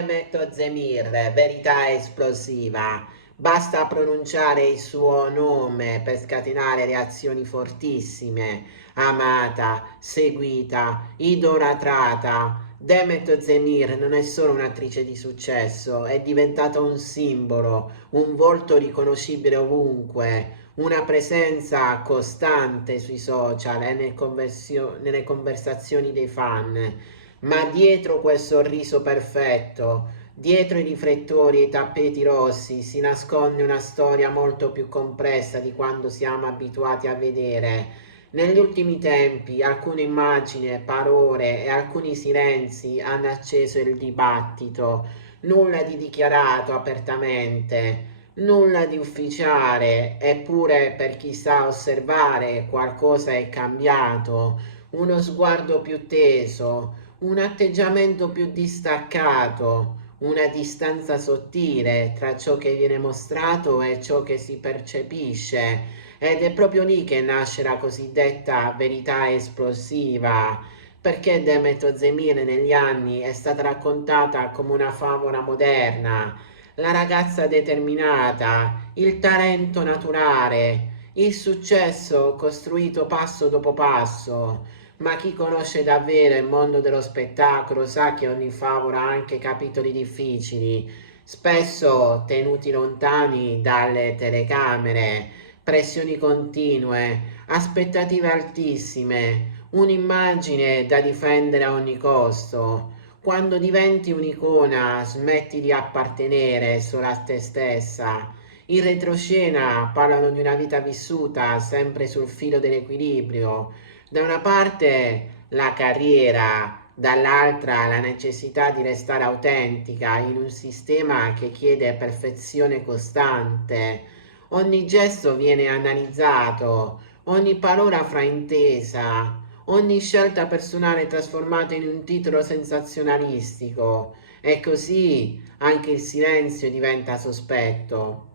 Mehmet Özdemir, verità esplosiva. Basta pronunciare il suo nome per scatenare reazioni fortissime. Amata, seguita, idolatrata. Demet Özdemir non è solo un'attrice di successo, è diventata un simbolo, un volto riconoscibile ovunque, una presenza costante sui social e nelle conversazioni dei fan. Ma dietro quel sorriso perfetto, dietro i riflettori e i tappeti rossi, si nasconde una storia molto più complessa di quando siamo abituati a vedere. Negli ultimi tempi alcune immagini, parole e alcuni silenzi hanno acceso il dibattito. Nulla di dichiarato apertamente, nulla di ufficiale, eppure per chi sa osservare qualcosa è cambiato. Uno sguardo più teso, un atteggiamento più distaccato, una distanza sottile tra ciò che viene mostrato e ciò che si percepisce. Ed è proprio lì che nasce la cosiddetta verità esplosiva, perché Demet Özdemir negli anni è stata raccontata come una favola moderna, la ragazza determinata, il talento naturale, il successo costruito passo dopo passo. Ma chi conosce davvero il mondo dello spettacolo sa che ogni favola ha anche capitoli difficili, spesso tenuti lontani dalle telecamere, pressioni continue, aspettative altissime, un'immagine da difendere a ogni costo. Quando diventi un'icona, smetti di appartenere solo a te stessa. In retroscena parlano di una vita vissuta sempre sul filo dell'equilibrio. Da una parte la carriera, dall'altra la necessità di restare autentica in un sistema che chiede perfezione costante. Ogni gesto viene analizzato, ogni parola fraintesa, ogni scelta personale trasformata in un titolo sensazionalistico, e così anche il silenzio diventa sospetto.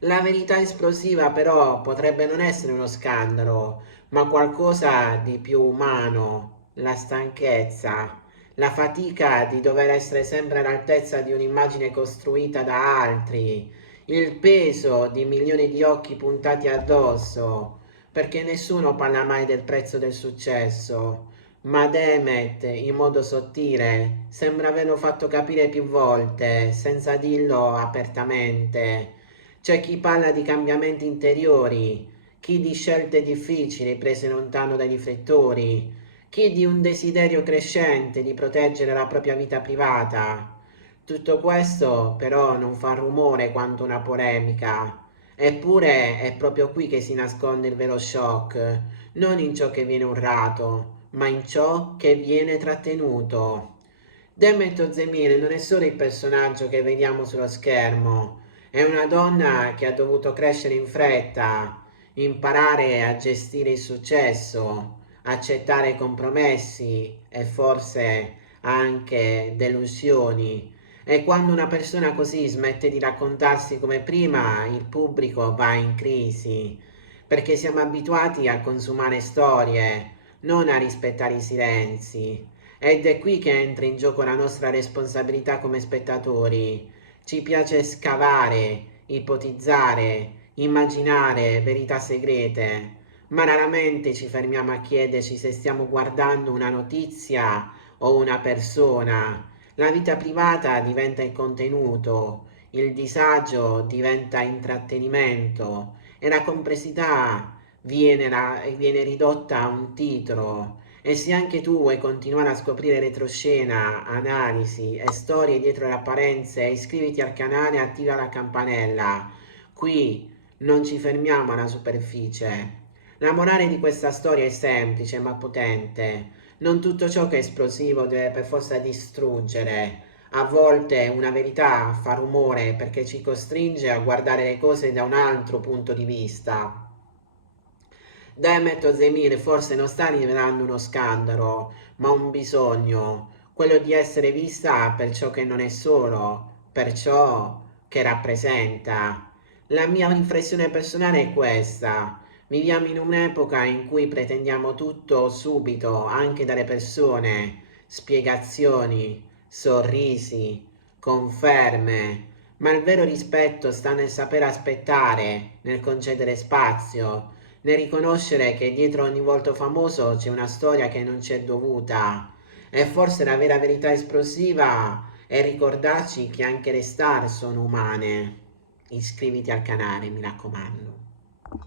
La verità esplosiva però potrebbe non essere uno scandalo, ma qualcosa di più umano, la stanchezza, la fatica di dover essere sempre all'altezza di un'immagine costruita da altri, il peso di milioni di occhi puntati addosso, perché nessuno parla mai del prezzo del successo, ma Demet, in modo sottile, sembra averlo fatto capire più volte, senza dirlo apertamente. C'è chi parla di cambiamenti interiori, chi di scelte difficili prese lontano dai riflettori, chi di un desiderio crescente di proteggere la propria vita privata. Tutto questo però non fa rumore quanto una polemica. Eppure è proprio qui che si nasconde il vero shock, non in ciò che viene urlato, ma in ciò che viene trattenuto. Demet Özdemir non è solo il personaggio che vediamo sullo schermo, è una donna che ha dovuto crescere in fretta, imparare a gestire il successo, accettare i compromessi e forse anche delusioni. E quando una persona così smette di raccontarsi come prima, il pubblico va in crisi, perché siamo abituati a consumare storie, non a rispettare i silenzi. Ed è qui che entra in gioco la nostra responsabilità come spettatori. Ci piace scavare, ipotizzare, immaginare verità segrete, ma raramente ci fermiamo a chiederci se stiamo guardando una notizia o una persona. La vita privata diventa il contenuto, il disagio diventa intrattenimento e la complessità viene ridotta a un titolo. E se anche tu vuoi continuare a scoprire retroscena, analisi e storie dietro le apparenze, iscriviti al canale e attiva la campanella. Qui non ci fermiamo alla superficie. La morale di questa storia è semplice ma potente. Non tutto ciò che è esplosivo deve per forza distruggere. A volte una verità fa rumore perché ci costringe a guardare le cose da un altro punto di vista. Demet Özdemir forse non sta rivelando uno scandalo, ma un bisogno, quello di essere vista per ciò che non è solo, per ciò che rappresenta. La mia riflessione personale è questa. Viviamo in un'epoca in cui pretendiamo tutto subito, anche dalle persone, spiegazioni, sorrisi, conferme, ma il vero rispetto sta nel saper aspettare, nel concedere spazio, nel riconoscere che dietro ogni volto famoso c'è una storia che non ci è dovuta. E forse la vera verità esplosiva è ricordarci che anche le star sono umane. Iscriviti al canale, mi raccomando.